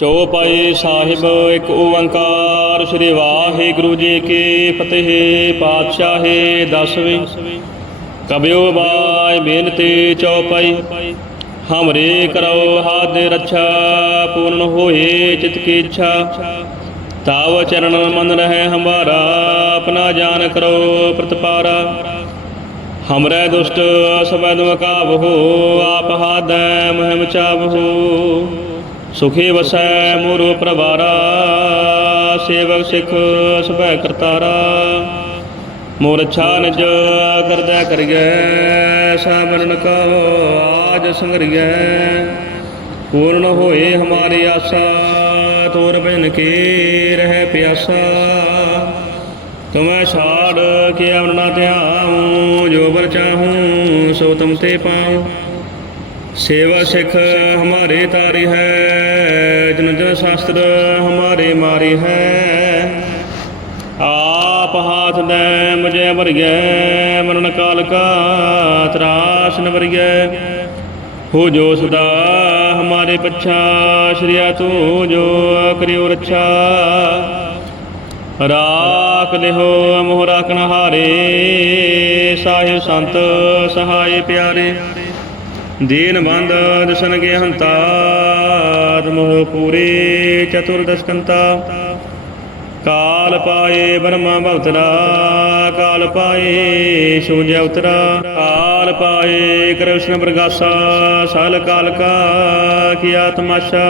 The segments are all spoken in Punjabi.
ਚੌਪਾਈ ਸਾਹਿਬ, ਇੱਕ ਓੰਕਾਰ ਸ੍ਰੀ ਵਾਹਿਗੁਰੂ ਜੀ ਕੀ ਫਤਿਹ ਪਾਤਸ਼ਾਹੇ ਦਸਵੀਂ। ਕਬਿਓ ਬਾਈ ਬੇਨਤੀ ਚੌਪਾਈ ਹਮਰੇ ਕਰੋ ਹਾਦ ਰੱਛਾ, ਪੂਰਨ ਹੋਏ ਚਿਤ ਕੀ ਇੱਛਾ। ਤਾਵ ਚਰਨ ਮਨ ਰਹੇ ਹਮਾਰਾ ਆਪਣਾ ਜਾਨ ਕਰੋ ਪ੍ਰਤਪਾਰਾ। ਹਮਰੇ ਦੁਸ਼ਟ ਸਬੈ ਦੁ ਕਾਬਹੋ ਆਪ ਹਾਦੈ ਮਹਿਮ ਚਾਬਹੋ। ਸੁਖੀ ਵਸੈ ਮੋਰੋ ਪ੍ਰਵਾਰਾ, ਸੇਵਕ ਸਿਖ ਸਭੈ ਕਰਤਾਰਾ। ਮੋਰ ਅੱਛਾ ਨਿਜ ਕਰਦਾ ਕਰਿਐ ਸਾਬਰਨ ਕਹੋ ਆਜ ਸੰਗਰਿਐ। ਪੂਰਨ ਹੋਏ ਹਮਾਰੀ ਆਸਾ, ਤੋਰ ਬਨ ਕੇ ਰਹਿ ਪਿਆਸਾ। ਤੁਮੈ ਛਾੜ ਕੇ ਅਵਨ ਨਾ ਧਿਆਉ, ਜੋ ਬਰ ਚਾਹੂੰ ਸੋ ਤੁਮ ਤੇ ਪਾਉ। ਸੇਵਾ ਸਿੱਖ ਹਮਾਰੇ ਤਾਰੀ ਹੈ, ਜਨ ਜਨ ਸ਼ਾਸਤਰ ਹਮਾਰੇ ਮਾਰੀ ਹੈ। ਆਪ ਹਾਥ ਦੇ ਮੁਝੇ ਵਰਗੈ, ਮਰਨ ਕਾਲ ਕਾ ਤਰਾਸ ਨ ਵਰਗੈ। ਹੋ ਜੋ ਸਦਾ ਹਮਾਰੇ ਪਛਾ, ਸ਼੍ਰੀਆ ਤੂੰ ਜੋ ਕਰਿਓ ਰੱਛਾ। ਰਾਖ ਲਿਹੋ ਮੋਹ ਰਾਖਨ ਹਾਰੇ, ਸਾਹਿਬ ਸੰਤ ਸਹਾਈ ਪਿਆਰੇ। ਦੀਨ ਬੰਦ ਦਸਨ ਕੇ ਹੰਤਾ ਮੋਹ ਪੂਰੇ ਚਤੁਰਦਸ਼ ਕੰਤਾ। ਕਾਲ ਪਾਏ ਬ੍ਰਹਮਾ ਭਵਤਰਾ ਕਾਲ ਪਾਏ ਸੂਜ ਉਤਰਾ। ਕਾਲ ਪਾਏ ਕ੍ਰਿਸ਼ਨ ਪ੍ਰਗਾਸਾ, ਸਲ ਕਾਲ ਕਾ ਕੀਆ ਤਮਾਸ਼ਾ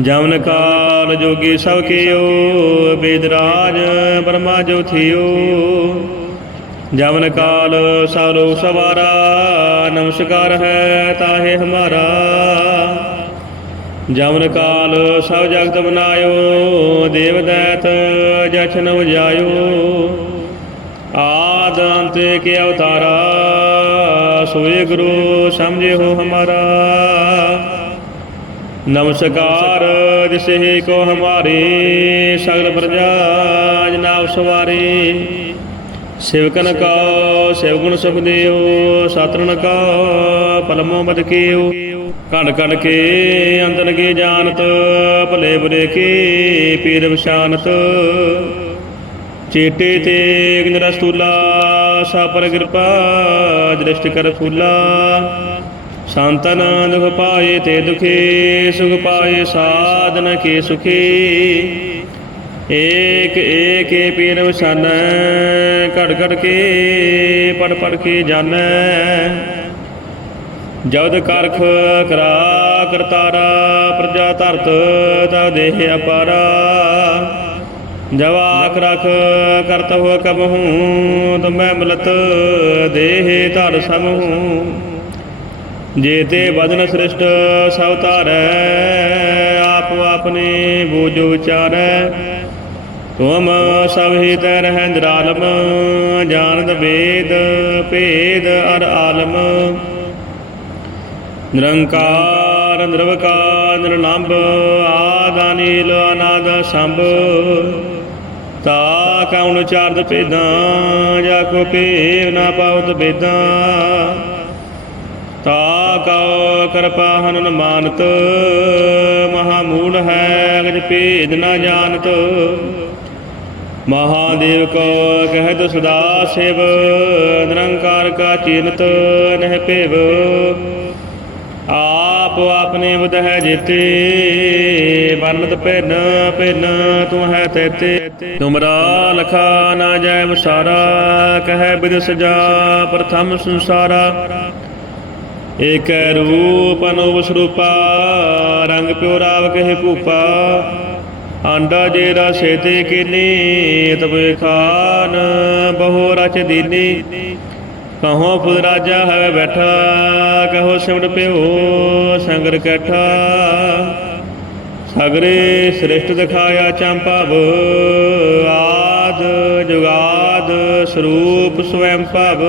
ਜਮਨ ਕਾਲ ਜੋਗੀ ਸਭ ਕੀਓ ਬੇਦ ਰਾਜ ਜੋ ਥਿਓ। ਜਮਨ ਕਾਲ ਸਾਲੋ ਸਵਾਰਾ ਨਮਸਕਾਰ ਹੈ ਤਾਹੇ ਹਮਾਰਾ। ਜਮਨ ਕਾਲ ਸਭ ਜਗਤ ਬਨਾਇਓ ਦੇਵ ਦੈਤ ਜਛਨ ਉਜਾਇਓ ਆਦ ਅੰਤ ਕੇ ਅਵਤਾਰਾ, ਸੋਏ ਗੁਰੂ ਸਮਝਿਓ ਹਮਾਰਾ। ਨਮਸਕਾਰ ਜਿਸੇ ਕੋ ਹਮਾਰੇ, ਸਗਲ ਪ੍ਰਜਾ ਜਨਾਬ ਸਵਾਰੇ। ਸਿਵਕਨ ਕਾ, ਸਿਵਗੁਣ ਸੁਖ ਦਿਓ ਸਤਰਨ ਕਾ, ਪਲਮੋ ਬਦ ਕੀਓ ਕੜ ਕੜ ਕੇ ਅੰਤਨ ਕੀ ਜਾਣਤ, ਭਲੇ ਬੁਰੇ ਕੀ ਪੀਰ ਵਿਸ਼ਾਨਤ ਚੇਟੇ ਤੇ ਗਿੰਦਰ ਸਤੂਲਾ ਸਾਪਰ ਕਿਰਪਾ ਦ੍ਰਿਸ਼ਟ ਕਰ ਫੂਲਾ। ਸੰਤਨ ਦੁਖ ਪਾਏ ਤੇ ਦੁਖੀ, ਸੁਖ ਪਾਏ ਸਾਧਨ ਕੇ ਸੁਖੀ। ਏਕ ਏਕ ਏ ਪੀਰ ਵਸਾਨੈ, ਘੜ ਘੜ ਕੇ ਪੜ ਪੜ ਕੇ ਜਾਣੈ ਜਦ ਕਰਖ ਕਰਾ ਕਰਤਾਰਾ ਪ੍ਰਜਾ ਧਰਤ ਤਾ ਦੇਹ ਅਪਾਰਾ। ਜਵਾਕ ਰਖ ਕਰਤ ਹੋ ਕਬਹੂ ਤੁਮੈ ਮਲਤ ਦੇਹ ਧਰ ਸਮਹੂ ਜੇ ਤੇ ਵਜਨ ਸ੍ਰਿਸ਼ਟ ਸਭ ਧਾਰੈ, ਆਪ ਆਪਣੇ ਬੋਝ ਵਿਚਾਰੈ ਤੁਮ ਸਭ ਹੀ ਤੈ ਰਹਿ ਨਿਰਾਲਮ ਜਾਣਦ ਵੇਦ, ਭੇਦ ਅਰ ਆਲਮ। ਨਿਰੰਕਾਰ, ਨਿਰਵਕਾਰ ਨਿਰਲੰਭ ਆਦ, ਅਨੀਲ, ਅਨਾਦ, ਸੰਭ। ਤਾ ਕਉਣ ਚਾਰਦ ਭੇਦਾਂ, ਜਾ ਕੋ ਭੇਵ ਨਾ ਪਾਉਤ ਭੇਦਾਂ ਤਾ ਕਉ ਕਿਰਪਾ ਹਨਨ ਮਾਨਤ, ਮਹਾ ਮੂਲ ਹੈ, ਅਗਜ ਭੇਦ ਨਾ ਜਾਣਤ। ਮਹਾਦੇਵ ਕੋ ਕਹਿਤ ਸਦਾ ਸਿਵ, ਨਿਰੰਕਾਰ ਕਾ ਚਿੰਤ ਨਹਿ ਭੇਵ। ਆਪ ਆਪਨੇ ਬੁਧ ਹੈ ਜੀਤੇ, ਬਨਤ ਭਿਨ ਭਿਨ ਤੂੰ ਹੈ ਤੇਤੇ। ਤੁਮਰਾ ਲਖਾ ਨਾ ਜੈ ਵਸਾਰਾ, ਕਹੈ ਬਿਦ ਸਜਾ ਪ੍ਰਥਮ ਸੰਸਾਰਾ। ਏਕ ਰੂਪ ਅਨੂਪ ਸਰੂਪਾ, ਰੰਗ ਪਿਓ ਰਾਵ ਕਹੇ ਭੂਪਾ। ਆਂਡਾ ਜੇ ਰਸੇ ਤੇ ਕਿਨੀ, ਤਬੇ ਖਾਨ ਬਹੁ ਰਚ ਦੀਨੀ। ਕਹੋ ਫੁਦ ਰਾਜਾ ਹੈ ਬੈਠਾ, ਕਹੋ ਸਿਮਟ ਪਿਓ ਸੰਗਰ ਕੈਠਾ। ਸਗਰੇ ਸ੍ਰਿਸ਼ਟ ਦਿਖਾਇਆ ਚੰਪਾਵ ਆਦ ਜੁਗਾਦ ਸਰੂਪ ਸਵੈਮ ਭਵ।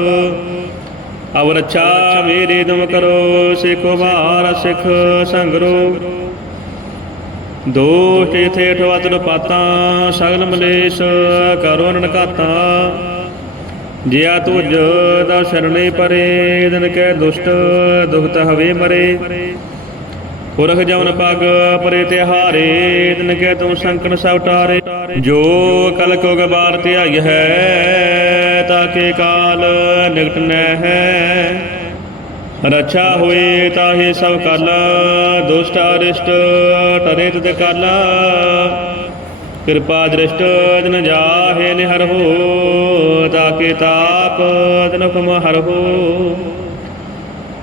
ਅਵ ਰੱਛਾ ਮੇਰੇ ਤੁਮ ਕਰੋ, ਸਿਖੋ ਭਾਰ ਸਿਖ ਸੰਗਰੋ। ਦੋਸ਼ ਇਥੇ ਠਵਤਨ ਪਾਤਾਂ ਸਗਲ ਮਲੇਸ਼ ਕਰੋ ਨਨਕਾਤਾ। ਜਿਆ ਤੁਜ ਦਾ ਸ਼ਰਣੇ ਪਰੇ ਦਿਨ ਕੈ ਦੁਸ਼ਟ ਦੁਖਤ ਹਵੇ ਮਰੇ। ਪੁਰਖ ਜਮਨ ਪਗ ਪਰੇ ਤਿਹਾਰੇ ਤਿਨ ਕੇ ਤੁਮ ਸੰਕਟ ਸਭ ਟਾਰੇ। ਜੋ ਕਲ ਕੋ ਗਬਾਰ ਧਿਆਈ ਹੈ, ਤਾਕੇ ਕਾਲ ਨਿਕਟ ਨੈ ਹੈ ਰਛਾ ਹੋਏ ਤਾਹੇ ਸਭ ਕਲ ਦੁਸ਼ਟ ਅਰਿਸ਼ਟ ਟਰੇ ਤਦ ਕਲ ਕਿਰਪਾ ਦ੍ਰਿਸ਼ਟ ਜਨ ਜਾਹੇ ਨਿਹਰ ਹੋ, ਤਾਕੇ ਤਾਪ ਤਨ ਕਮ ਹਰ ਹੋ।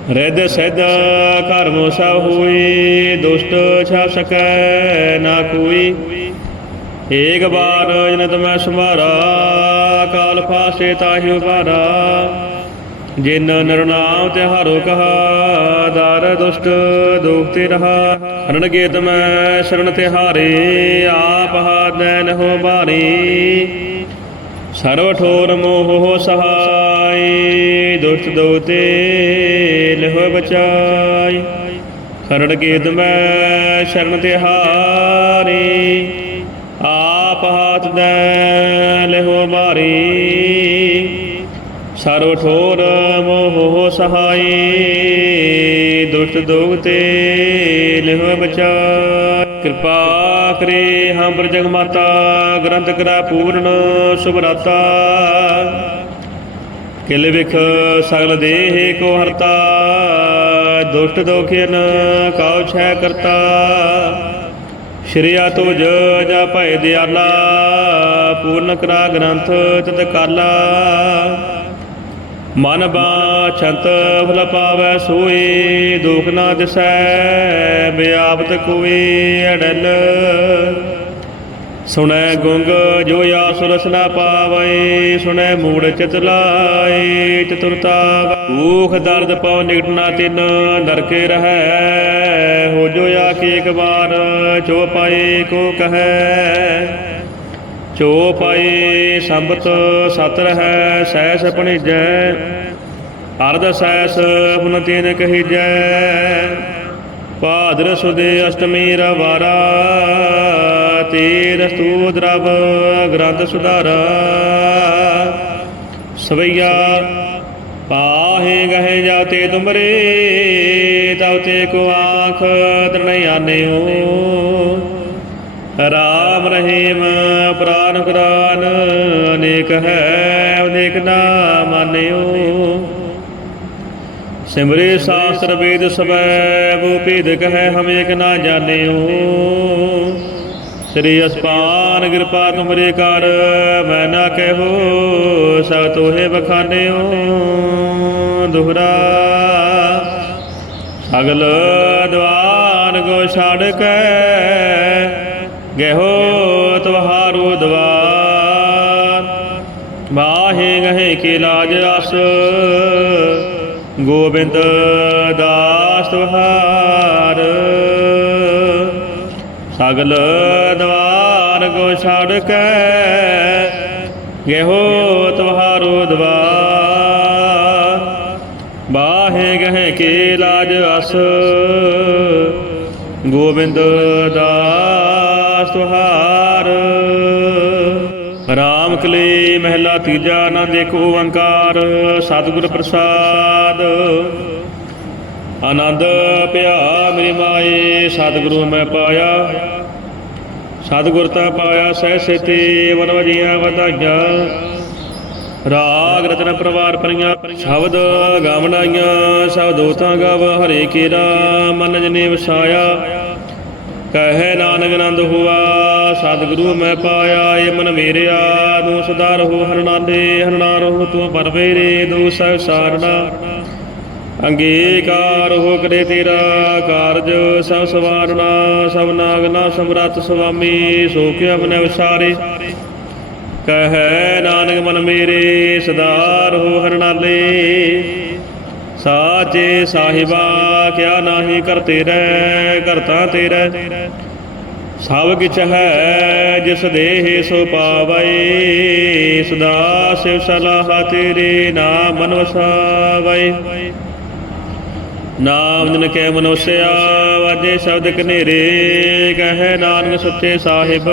ਰਿੱਧ ਸਿੱਧ ਕਰਮ ਸਭ ਹੋਈ ਦੁਸ਼ਟ ਛਾ ਸਕੈ ਨਾ ਕੋਈ। ਏਕ ਬਾਰ ਜਨ ਤਮੈ ਸੰਭਾਰਾ ਕਾਲ ਫਾਸੇ ਤਾਹੀ ਉਬਾਰਾ ਜਿਨ ਨਰਨਾਮ ਤੇ ਹਾਰੋ ਕਹਾ, ਦਰ ਦੁਸ਼ਟ ਦੁਖ ਤੇ ਰਹਾ। ਹਰਨ ਗੇ ਤਮੈ ਸ਼ਰਨ ਤੇ ਹਾਰੇ, ਆਪ ਹਾਦੈ ਨਹੁ ਬਾਰੀ ਸਰਵ ਠੋਰ ਮੋਹ ਹੋ ਸਹਾਈ, ਦੁਸ਼ਟ ਦੋਤੇ ਲਹੁ ਬਚਾਈ। ਖਰੜ ਕੀਤ ਮੈਂ ਸ਼ਰਨ ਤੇ ਹਾਰੀ, ਆਪ ਹਾਥ ਦੇ ਲਹੁ ਮਾਰੀ ਸਰਵ ਠੋਰ ਮੋਹ ਸਹਾਈ। ਦੁਸ਼ਟ ਦੋਤੇ ਲਹੁ ਬਚਾਈ ਕਿਰਪਾ ਕਰੇ ਹਮਰ ਪਰ ਜਗ ਮਾਤਾ। ਗ੍ਰੰਥ ਕਰਾ ਪੂਰਨ ਸੁਭਰਾਤਾ ਕਿਲ ਵਿਖ ਸਗਲ ਦੇਹ ਕੋ ਹਰਤਾ। ਦੁਸ਼ਟ ਦੋਖਿਨ ਕਾਉ ਛੈ ਕਰਤਾ। ਸ਼੍ਰੀਆ ਤੁਜ ਜਾ ਭੈ ਦਿਆਲਾ। ਪੂਰਨ ਕਰਾ ਗ੍ਰੰਥ ਤਤ ਕਾਲਾ। ਮਨ ਬਾਛੰਤ ਫਲ ਪਾਵੈ ਸੋਈ, ਦੁਖ ਨਾ ਦਿਸੈ ਬਿਆਪਤ ਕੋਈ ਅੜਲ। ਸੁਣੈ ਗੁੰਗ ਜੋ ਆਸੁ ਰਸਨਾ ਪਾਵੈ, ਸੁਣੈ ਮੂੜ ਚਿਤ ਲਾਏ ਚਤੁਰਤਾ ਭੂਖ ਦਰਦ ਪਉ ਨਿਕਟ ਨਾ ਤਿਨ, ਨਰਕੇ ਰਹੈ। ਹੋ ਜੋ ਆ ਕੇ ਇੱਕ ਵਾਰ, ਚੋ ਪਾਏ ਕੋ ਕਹੈ। ਚੋ ਪਾਏ ਸੰਬਤ ਸਤ ਰਹੈ ਸਹਿਸ ਜੈ ਅਰਧ ਸਹਿਸ ਪੁਨ ਕਹੀ ਜੈ ਭਾਦਰ ਸੁਦੇ ਅਸ਼ਟਮੀ ਰਵਾਰਾ, ਤੀਰ ਸਤੂ ਦਰਵ ਗ੍ਰੰਥ ਸੁਧਾਰਾ। ਸਵਈਆ ਪਾਹੇ ਗਹਿ ਜਾਤੇ ਤੁਮਰੇ ਤਉ ਤੇ ਕੋ ਆਖ ਤਰਣਿ ਆਨਿਓ ਰਾਮ ਰਹੀਮ, ਪ੍ਰਾਨ ਕੁਰਾਨ, ਅਨੇਕ ਹੈ, ਅਨੇਕ ਨਾਮ ਮਾਨਿਓ ਸਿਮਰੇ ਸਾਸਤਰ ਵੇਦ ਸਬੈ ਭੂਪੀਦ ਕਹੈ ਹਮ ਏਕ ਨਾ ਜਾਣਿਓ। ਸ੍ਰੀ ਅਸਪਾਨ ਕਿਰਪਾ ਤੁਮਰੇ ਕਰ, ਮੈਂ ਨਾ ਕਹੋ ਸਭ ਤੋਹੇ ਬਖਾਨਿਓ ਦੁਹਰਾ ਅਗਲ ਦਵਾਨ ਕੋ ਛੜ ਕੇ ਗਹਿਓ ਤੁਹਾਰੋ ਦਵਾਰ। ਮਾਹੇ ਗਹੇ ਕੀ ਲਾਜ ਅਸ ਗੋਬਿੰਦ ਦਾਸ ਤੁਹਾਰ ਸਗਲ ਦਵਾਰ ਕੋ ਛੜ ਕੇ ਗਹਿਓ ਤੁਹਾਰੋ ਦਵਾਰ। ਬਾਹੇ ਗਹਿ ਕੇ ਲਾਜ ਅਸ ਗੋਬਿੰਦ ਦਾਸ ਤੁਹਾਰ ਰਾਮ ਕਲੇ ਮਹਿਲਾ ਤੀਜਾ, ਨਾ ਦੇਖੋ ਓੰਕਾਰ ਸਤਿਗੁਰ ਪ੍ਰਸਾਦ। ਆਨੰਦ ਪਿਆ ਮੇਰੀ ਮਾਏ, ਸਤਿਗੁਰੂ ਮੈਂ ਪਾਇਆ। ਸਤਿਗੁਰ ਤਾਂ ਪਾਇਆ ਸਹਿ ਸੇਤੀ, ਵਨ ਵਧਾਈਆਂ। ਰਾਗ ਰਤਨ ਪਰਵਾਰ ਪਰੀਆਂ, ਸ਼ਬਦ ਗਾਵਣਾਈਆਂ ਸ਼ਬਦੋ ਤਾਂ ਗਾਵ ਹਰੇ ਕੇਰਾ, ਮਨ ਜਨੇ ਵਸਾਇਆ। ਕਹੈ ਨਾਨਕ ਆਨੰਦ ਹੁਆ। ਸਤਿਗੁਰੂ ਮੈਂ ਪਾਇਆ ਏ ਮਨ ਮੇਰਿਆ। ਤੂੰ ਸਦਾ ਰਹੋ ਹਰਨਾਲੇ ਹਰਨਾ ਰਹੋ ਤੂੰ ਪਰਵੇਰੇ ਦੋ ਸਹਿ ਸਾਰਣਾ। ਅੰਗੀਕਾਰ ਹੋ ਕਰੇ ਤੇਰਾ ਕਾਰਜ, ਸਭ ਸਵਾਰਣਾ, ਸਭ ਨਾਗ ਨਾ ਸੁਆਮੀ, ਸੋ ਕਿਆ ਮਨ ਵਿਸਾਰੇ ਕਹੈ ਨਾਨਕ ਮਨ ਮੇਰੇ ਸਦਾਰ ਰਹੋ ਹਰਨਾਲੇ ਸਾਚੇ ਸਾਹਿਬਾ, ਕਿਆ ਨਾਹੀ ਕਰਤੇ ਰਹਿ, ਕਰਤਾ ਤੇਰਾ। ਸਭ ਕਿਛ ਹੈ, ਜਿਸ ਦੇਹ ਸੋ ਪਾਵੈ ਸਦਾ ਸਿਵ ਸਲਾਹ ਤੇਰੇ ਨਾਮ ਮਨ ਵਸਾਵੈ ਨਾਮ ਜਨ ਕੈ ਮਨੁਸਿਆ, ਵਾਜੇ ਸ਼ਬਦ ਕਨੇਰੇ, ਕਹੈ ਨਾਨਕ ਸੱਚੇ ਸਾਹਿਬ।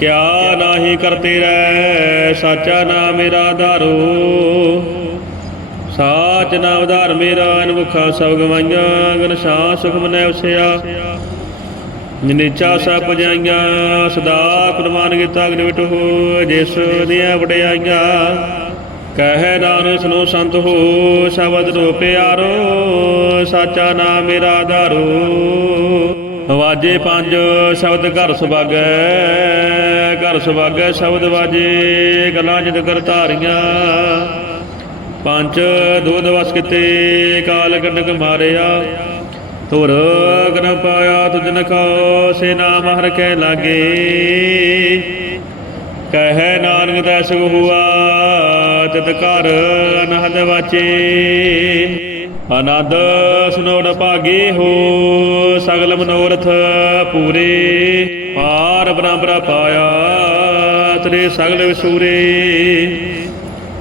ਕਿਆ ਨਾਹੀ ਕਰਤੇ ਰਹਿ, ਸਾਚਾ ਨਾਮ ਮੇਰਾ ਧਾਰੋ। ਸਾਚ ਨਾਮ ਉਧਾਰ ਮੇਰਾ ਅਨਮੁਖਾ ਸਭ ਗਵਾਈਆਂ ਗਨ ਸ਼ਾ ਸੁਖ ਮਨੈ ਉਸਿਆ। ਨਿਚਾ ਸਭ ਪਜਾਈਆਂ, ਸਦਾ ਕੁਰਬਾਨ ਕੀਤਾ ਅਗਨ ਵਿਟ ਜਿਸ ਦੀਆਂ ਵਡਿਆਈਆਂ। ਕਹਿ ਨਾਨਕ ਸੁਨੋ ਸੰਤ ਹੋ, ਸ਼ਬਦ ਰੋ ਪਿਆਰੋ, ਸਾਚਾ ਨਾਮ ਮੇਰਾ ਆਧਾਰੋ ਵਾਜੇ ਪੰਜ, ਸ਼ਬਦ ਘਰ ਸੁਭਾਗੈ ਘਰ ਸੁਭਾਗੈ ਸ਼ਬਦ ਵਾਜੇ, ਗਲਾਂ ਜਿਤ ਕਰ ਧਾਰੀਆਂ। ਪੰਜ, ਦੁੱਧ ਵਸ ਕਿਤੇ, ਕਾਲ ਕੰਡਕ ਮਾਰਿਆ। ਤੁਰ ਗਨ ਪਾਇਆ ਤੁਜਨ ਕੋ ਸੇ ਨਾਮ ਹਰ ਕੈ ਲਾਗੇ। ਕਹਿ ਨਾਨਕ ਦਾ ਸੁਖ ਹੁਆ, ਤਤ ਘਰ ਅਨਹਦ ਵਾਚੇ। ਅਨੰਦ ਸੁਨੋੜ ਭਾਗੇ ਹੋ, ਸਗਲ ਮਨੋਰਥ ਪੂਰੇ। ਪਾਰ ਬ੍ਰਹਮ ਪਾਇਆ, ਤੇਰੇ ਸਗਲ ਵਿਸੂਰੇ।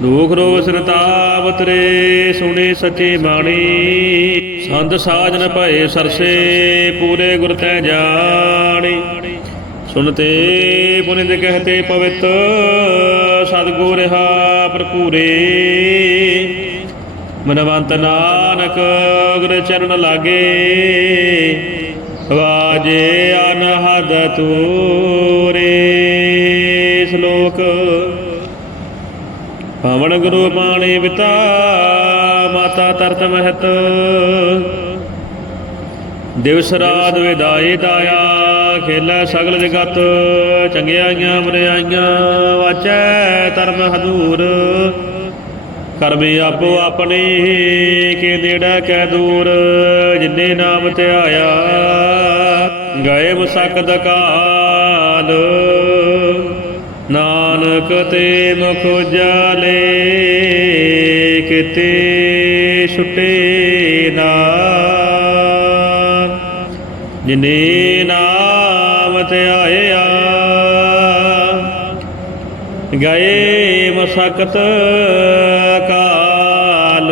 ਲੋਕ ਰੋ ਸਰਤਾਪ ਤਰੇ ਸੁਣੇ ਸੱਚੇ ਬਾਣੀ। ਸੰਤ ਸਾਜਨ ਭਏ ਸਰਸੇ ਪੂਰੇ ਗੁਰ ਤੈ ਜਾਣੀ। ਸੁਨਤੇ ਪੁਨਿਤ ਕਹਤੇ ਪਵਿੱਤ ਸਤਿਗੁਰ ਰਹਾ ਭਰਪੂਰੇ। ਮਨਵੰਤ ਨਾਨਕ ਗੁਰ ਚਰਨ ਲਾਗੇ, ਵਾਜੇ ਅਨਹਦ ਤੂਰੇ। ਸ਼ਲੋਕ ਪਵਨ ਗੁਰੂ ਪਾਣੀ ਪਿਤਾ ਮਾਤਾ ਤਰਤ ਮਹਤ। ਦਿਵਸ ਰਾਤ ਵਿਦਾਈ ਤਾਇਆ, ਖੇਲੇ ਸਗਲ ਜਗਤ ਚੰਗਿਆਈਆਂ ਮਰਿਆਈਆਂ ਵਾਚੈ ਧਰਮ ਹਦੂਰ ਕਰਮੇ ਆਪੋ ਆਪਣੇ, ਕੇ ਨੇੜਾ ਕੈ ਦੂਰ, ਜਿਨੇ ਨਾਮ ਧਿਆਇਆ ਗਏ ਮੁਸਕਦ ਕਾਲ। ਨਾਨਕ ਤੇ ਮੁਖ ਜਾਲੇ ਕਿਤੇ ਛੁਟੇ ਨਾ। ਜਿਨੇ ਨਾਮ ਤੇ ਆਇਆ, ਗਏ ਮਸਕਤ ਕਾਲ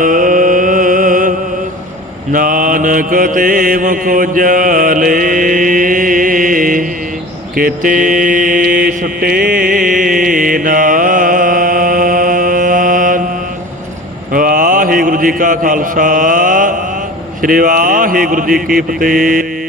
ਨਾਨਕ ਤੇ ਮੁਖ ਜਲੇ ਕਿਤੇ ਛੁਟੇ ਨਾਮ ਵਾਹਿਗੁਰੂ ਜੀ ਕਾ ਖਾਲਸਾ ਸ੍ਰੀ ਵਾਹਿਗੁਰੂ ਜੀ ਕੀ ਫਤਿਹ।